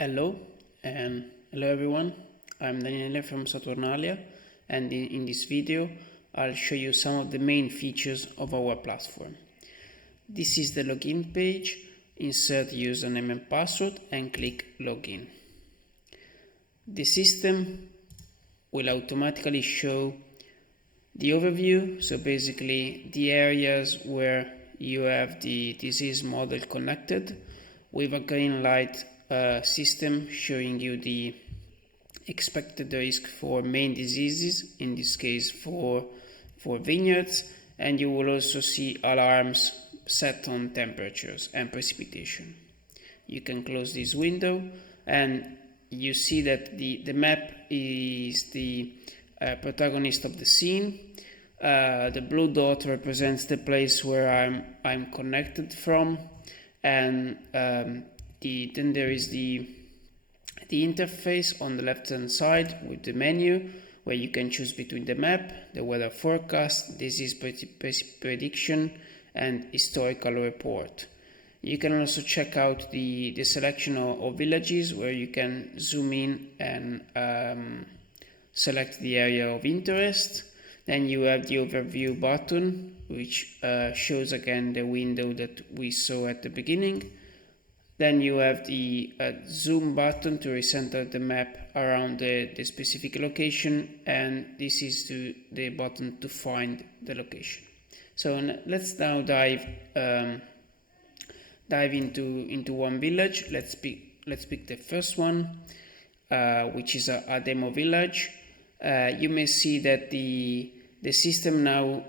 Hello, hello everyone. I'm Daniele from Saturnalia, and in this video I'll show you some of the main features of our platform. This is the login page. Insert username and password and click login. The system will automatically show the overview, so basically the areas where you have the disease model connected with a green light system showing you the expected risk for main diseases, in this case for vineyards, and you will also see alarms set on temperatures and precipitation. You can close this window and you see that the map is the protagonist of the scene. The blue dot represents the place where I'm connected from, and then there is the interface on the left hand side with the menu where you can choose between the map, the weather forecast, disease prediction, and historical report. You can also check out the selection of villages where you can zoom in and select the area of interest. Then you have the overview button, which shows again the window that we saw at the beginning. Then you have the zoom button to recenter the map around the specific location, and this is the button to find the location. So let's now dive into one village. Let's pick the first one, which is a demo village. You may see that the system now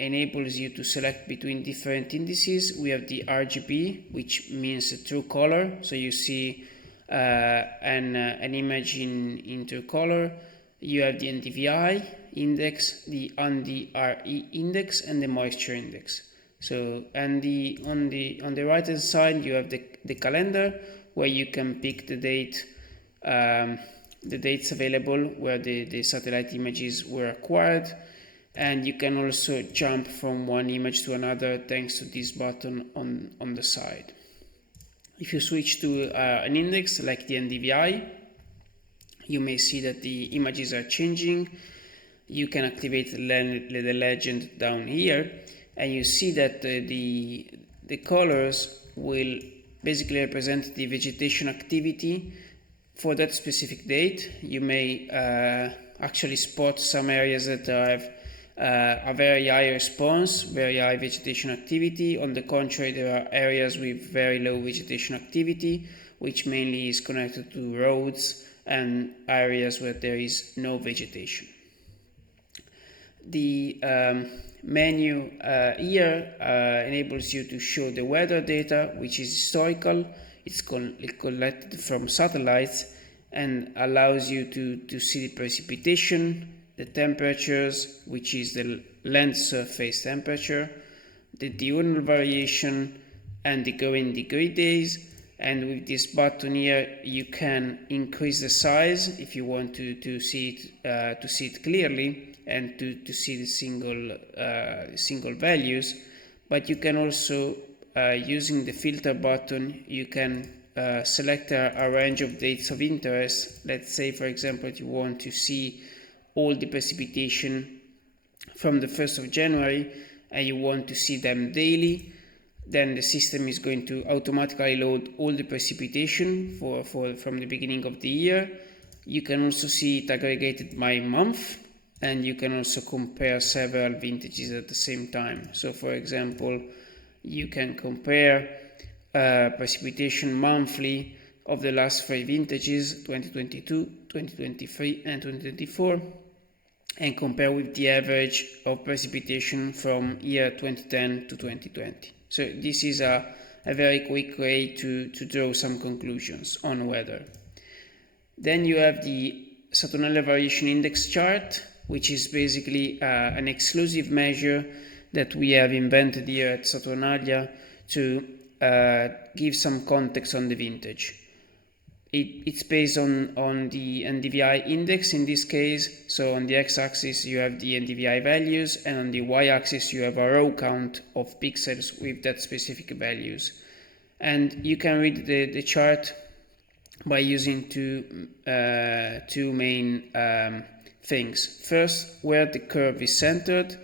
enables you to select between different indices. We have the RGB, which means a true color. So you see an image in true color. You have the NDVI index, the NDRE index, and the moisture index. So on the right hand side you have the calendar, where you can pick the date, the dates available where the satellite images were acquired. And you can also jump from one image to another thanks to this button on the side. If you switch to an index like the NDVI, you may see that the images are changing. You can activate the legend down here, and you see that the colors will basically represent the vegetation activity for that specific date. You may actually spot some areas that have a very high response, very high vegetation activity. On the contrary, there are areas with very low vegetation activity, which mainly is connected to roads and areas where there is no vegetation. The menu here enables you to show the weather data, which is historical. It's collected from satellites and allows you to see the precipitation, the temperatures, which is the land surface temperature, the diurnal variation, and the green degree days. And with this button here, you can increase the size if you want to see it clearly and to see the single values. But you can also, using the filter button, you can select a range of dates of interest. Let's say, for example, you want to see all the precipitation from the 1st of January and you want to see them daily, then the system is going to automatically load all the precipitation from the beginning of the year. You can also see it aggregated by month, and you can also compare several vintages at the same time. So for example, you can compare precipitation monthly of the last 3 vintages, 2022, 2023 and 2024, and compare with the average of precipitation from year 2010 to 2020. So this is a very quick way to draw some conclusions on weather. Then you have the Saturnalia variation index chart, which is basically an exclusive measure that we have invented here at Saturnalia to give some context on the vintage. It's based on the NDVI index in this case. So on the x-axis you have the NDVI values, and on the y-axis you have a row count of pixels with that specific values. And you can read the chart by using two main things. First, where the curve is centered.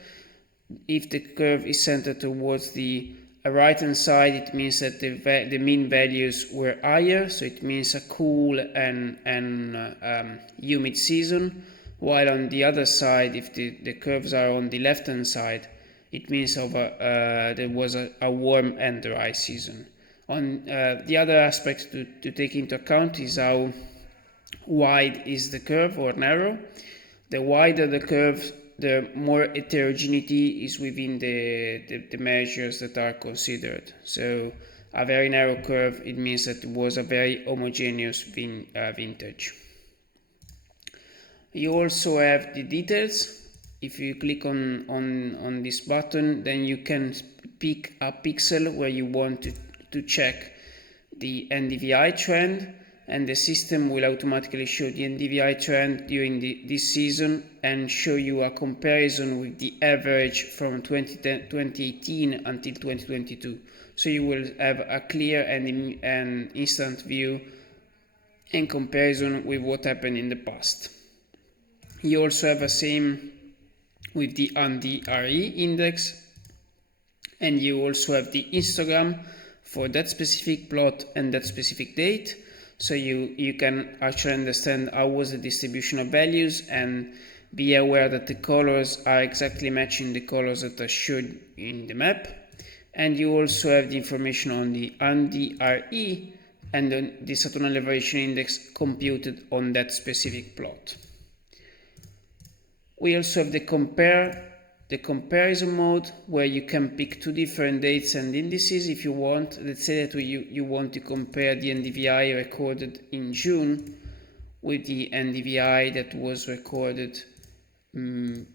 If the curve is centered towards the right hand side, it means that the mean values were higher, so it means a cool and humid season. While on the other side, if the curves are on the left hand side, it means there was a warm and dry season. On the other aspect to take into account is how wide is the curve or narrow. The wider the curve, the more heterogeneity is within the measures that are considered. So a very narrow curve, it means that it was a very homogeneous vintage. You also have the details. If you click on this button, then you can pick a pixel where you want to check the NDVI trend, and the system will automatically show the NDVI trend during this season and show you a comparison with the average from 2018 until 2022. So you will have a clear and instant view in comparison with what happened in the past. You also have the same with the NDRE index, and you also have the histogram for that specific plot and that specific date. So you can actually understand how was the distribution of values and be aware that the colors are exactly matching the colors that are shown in the map. And you also have the information on the NDRE and the Saturnalia variation index computed on that specific plot. We also have the comparison mode, where you can pick two different dates and indices if you want. Let's say that you want to compare the NDVI recorded in June with the NDVI that was recorded end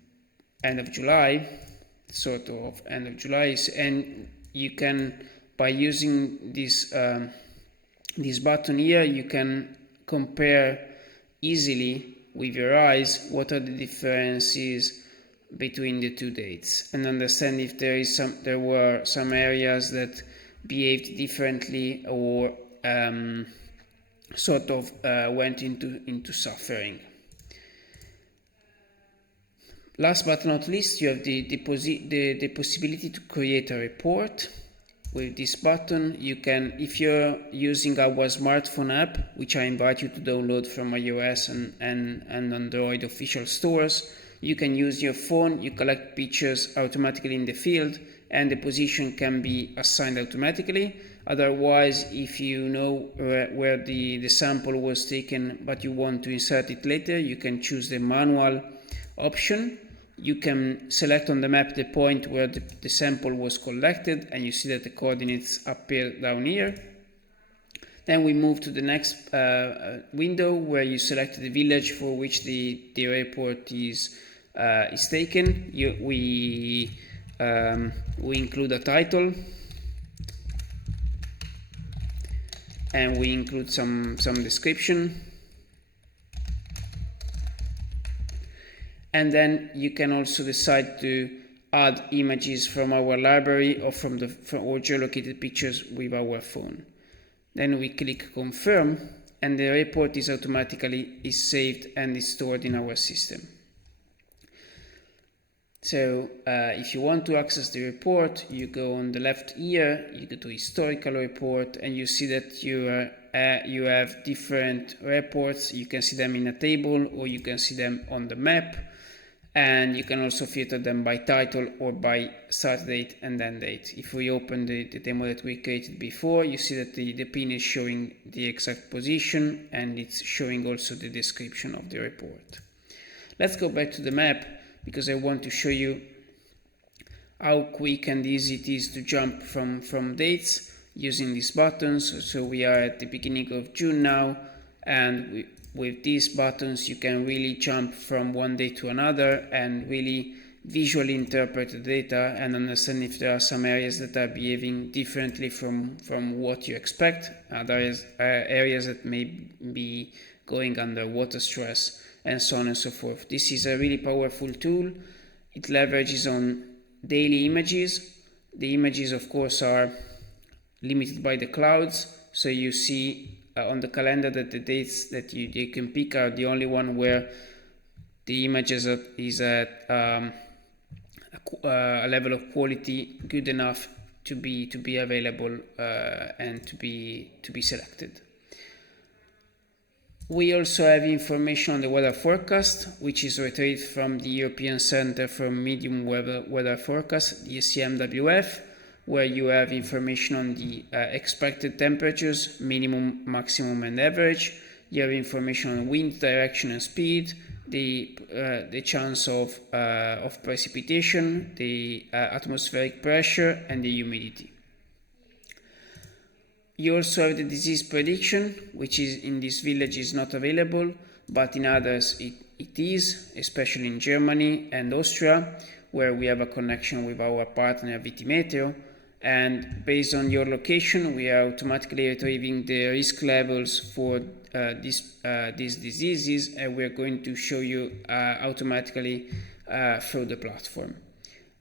of July, sort of end of July, and you can, by using this button here, you can compare easily with your eyes what are the differences between the two dates and understand if there were some areas that behaved differently or sort of went into suffering. Last but not least, you have the possibility to create a report. With this button, you can, if you're using our smartphone app, which I invite you to download from iOS and Android official stores, you can use your phone, you collect pictures automatically in the field, and the position can be assigned automatically. Otherwise, if you know where the sample was taken but you want to insert it later, you can choose the manual option. You can select on the map the point where the sample was collected, and you see that the coordinates appear down here. Then we move to the next window, where you select the village for which the report is taken. We include a title, and we include some description. And then you can also decide to add images from our library or from geolocated pictures with our phone. Then we click confirm, and the report is automatically saved and is stored in our system. So if you want to access the report, you go on the left here, you go to historical report, and you see that you have different reports. You can see them in a table, or you can see them on the map. And you can also filter them by title or by start date and end date. If we open the demo that we created before, you see that the pin is showing the exact position, and it's showing also the description of the report. Let's go back to the map, because I want to show you how quick and easy it is to jump from dates using these buttons. So we are at the beginning of June now, and with these buttons you can really jump from one day to another and really visually interpret the data and understand if there are some areas that are behaving differently from what you expect, other areas that may be going under water stress, and so on and so forth. This is a really powerful tool. It leverages on daily images. The images, of course, are limited by the clouds, so you see on the calendar that the dates that you can pick are the only one where the image is at a level of quality good enough to be available and to be selected. We also have information on the weather forecast, which is retrieved from the European Center for Medium Weather Forecast, the ECMWF, where you have information on the expected temperatures, minimum, maximum, and average. You have information on wind direction and speed, the chance of precipitation, the atmospheric pressure, and the humidity. You also have the disease prediction, which is in this village is not available, but in others it is, especially in Germany and Austria, where we have a connection with our partner Vitimeteo. And based on your location, we are automatically retrieving the risk levels for these diseases, and we're going to show you automatically through the platform.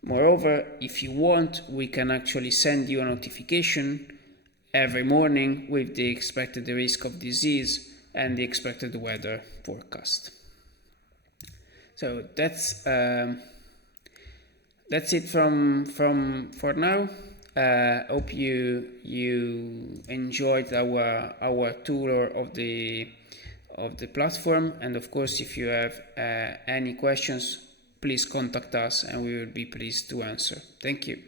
Moreover, if you want, we can actually send you a notification every morning with the expected risk of disease and the expected weather forecast. So that's it for now. Hope you enjoyed our tour of the platform, and of course, if you have any questions, please contact us and we will be pleased to answer. Thank you.